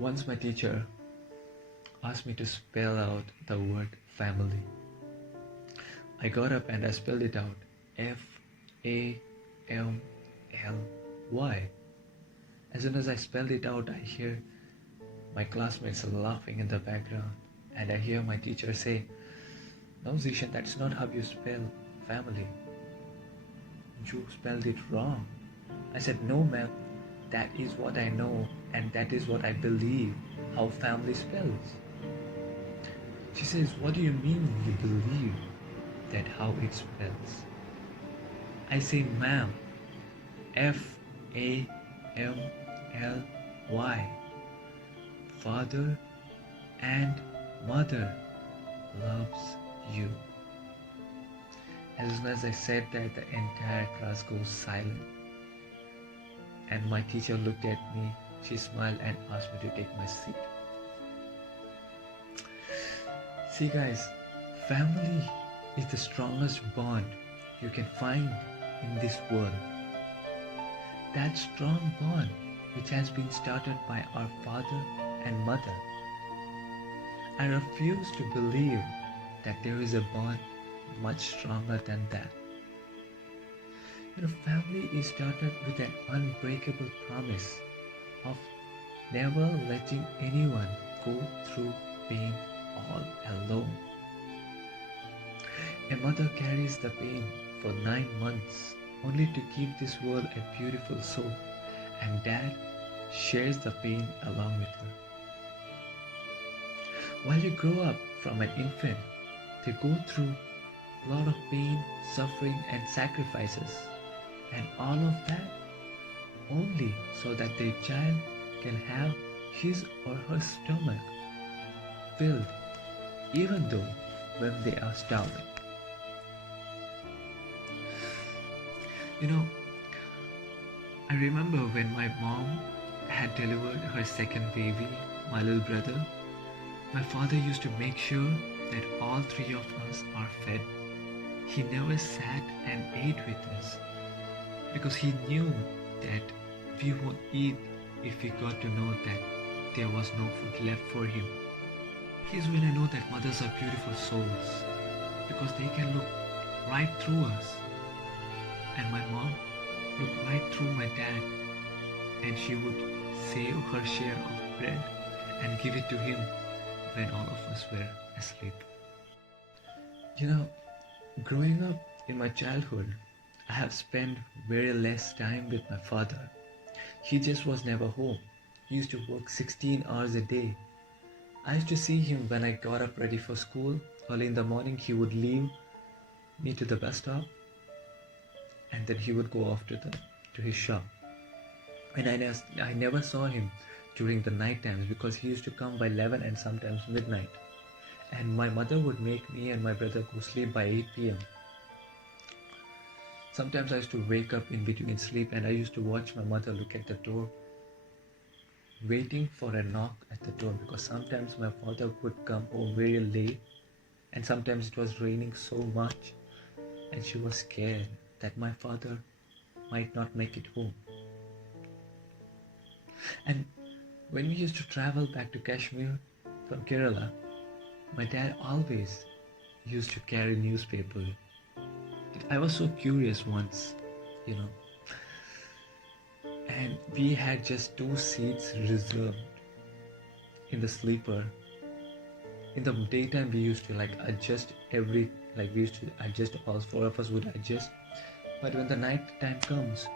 Once my teacher asked me to spell out the word family. I got up and I spelled it out. Family. As soon as I spelled it out, I hear my classmates laughing in the background, and I hear my teacher say, "No, Zishan, that's not how you spell family. You spelled it wrong." I said, "No, ma'am, that is what I know, and that is what I believe how family spells." She says, "What do you mean you believe that how it spells?" I say, "Ma'am, Family. Father and mother loves you." As soon as I said that, the entire class goes silent. And my teacher looked at me, she smiled and asked me to take my seat. See guys, family is the strongest bond you can find in this world. That strong bond which has been started by our father and mother. I refuse to believe that there is a bond much stronger than that. Family is started with an unbreakable promise of never letting anyone go through pain all alone. A mother carries the pain for 9 months only to give this world a beautiful soul, and dad shares the pain along with her. While you grow up from an infant, they go through a lot of pain, suffering, and sacrifices, and all of that only so that their child can have his or her stomach filled, even though when they are starving. I remember when my mom had delivered her second baby, my little brother, my father used to make sure that all 3 of us are fed. He never sat and ate with us because he knew that we won't eat if we got to know that there was no food left for him. Here's when I know that mothers are beautiful souls because they can look right through us. And my mom looked right through my dad, and she would save her share of bread and give it to him when all of us were asleep. Growing up in my childhood, I have spent very less time with my father. He just was never home. He used to work 16 hours a day. I used to see him when I got up ready for school. Early in the morning, he would leave me to the bus stop, and then he would go off to his shop. And I never saw him during the night times because he used to come by 11 and sometimes midnight. And my mother would make me and my brother go sleep by 8 p.m. Sometimes I used to wake up in between sleep and I used to watch my mother look at the door, waiting for a knock at the door, because sometimes my father would come home very late and sometimes it was raining so much and she was scared that my father might not make it home. And when we used to travel back to Kashmir from Kerala, my dad always used to carry newspaper. I was so curious once, and we had just 2 seats reserved in the sleeper. In the daytime, we used to adjust we used to adjust, all 4 of us would adjust. But when the night time comes,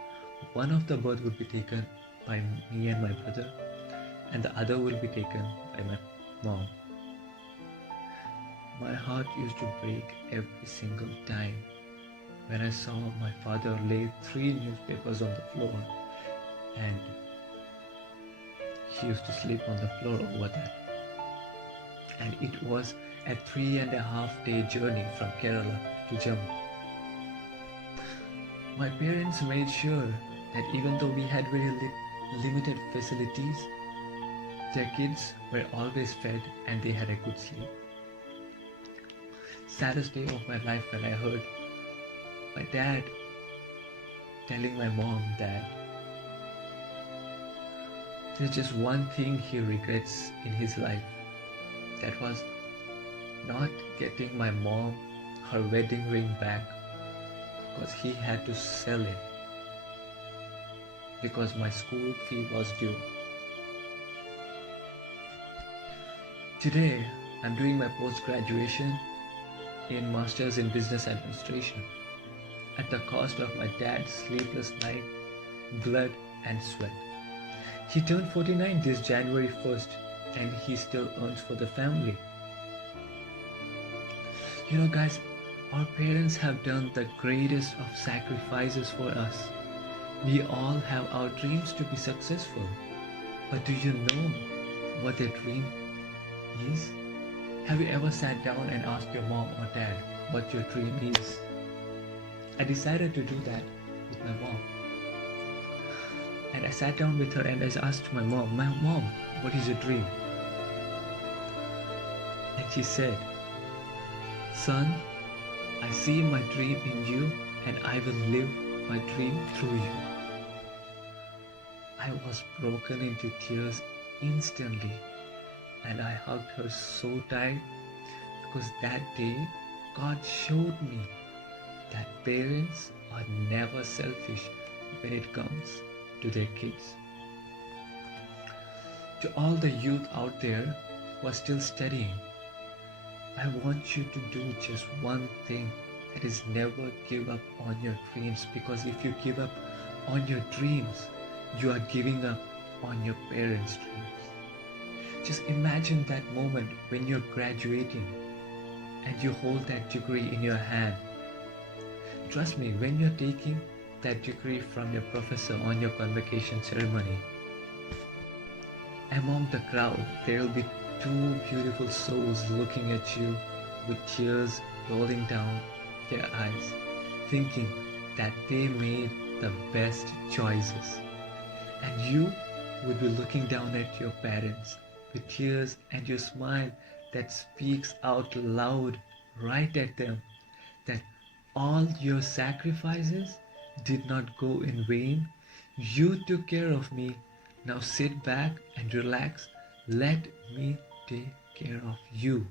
one of the berth would be taken by me and my brother, and the other will be taken by my mom. My heart used to break every single time when I saw my father lay 3 newspapers on the floor, and he used to sleep on the floor over there. And it was a 3.5-day journey from Kerala to Jammu. My parents made sure that even though we had very limited facilities, their kids were always fed and they had a good sleep. Saddest day of my life when I heard my dad telling my mom that There's just one thing he regrets in his life. That was not getting my mom her wedding ring back because he had to sell it because my school fee was due. Today, I'm doing my post-graduation in Masters in Business Administration at the cost of my dad's sleepless night, blood and sweat. He turned 49 this January 1st and he still earns for the family. You know, guys, our parents have done the greatest of sacrifices for us. We all have our dreams to be successful. But do you know what their dream is? Have you ever sat down and asked your mom or dad what your dream is? I decided to do that with my mom. And I sat down with her and I asked my mom, what is your dream? And she said, son, I see my dream in you and I will live my dream through you. I was broken into tears instantly and I hugged her so tight because that day God showed me that parents are never selfish when it comes to their kids. To all the youth out there who are still studying, I want you to do just one thing, that is never give up on your dreams, because if you give up on your dreams, you are giving up on your parents' dreams. Just imagine that moment when you're graduating and you hold that degree in your hand. Trust me, when you're taking that degree from your professor on your convocation ceremony, among the crowd, there will be two beautiful souls looking at you with tears rolling down their eyes, thinking that they made the best choices. And you would be looking down at your parents with tears and your smile that speaks out loud right at them that all your sacrifices did not go in vain. You took care of me. Now sit back and relax. Let me take care of you.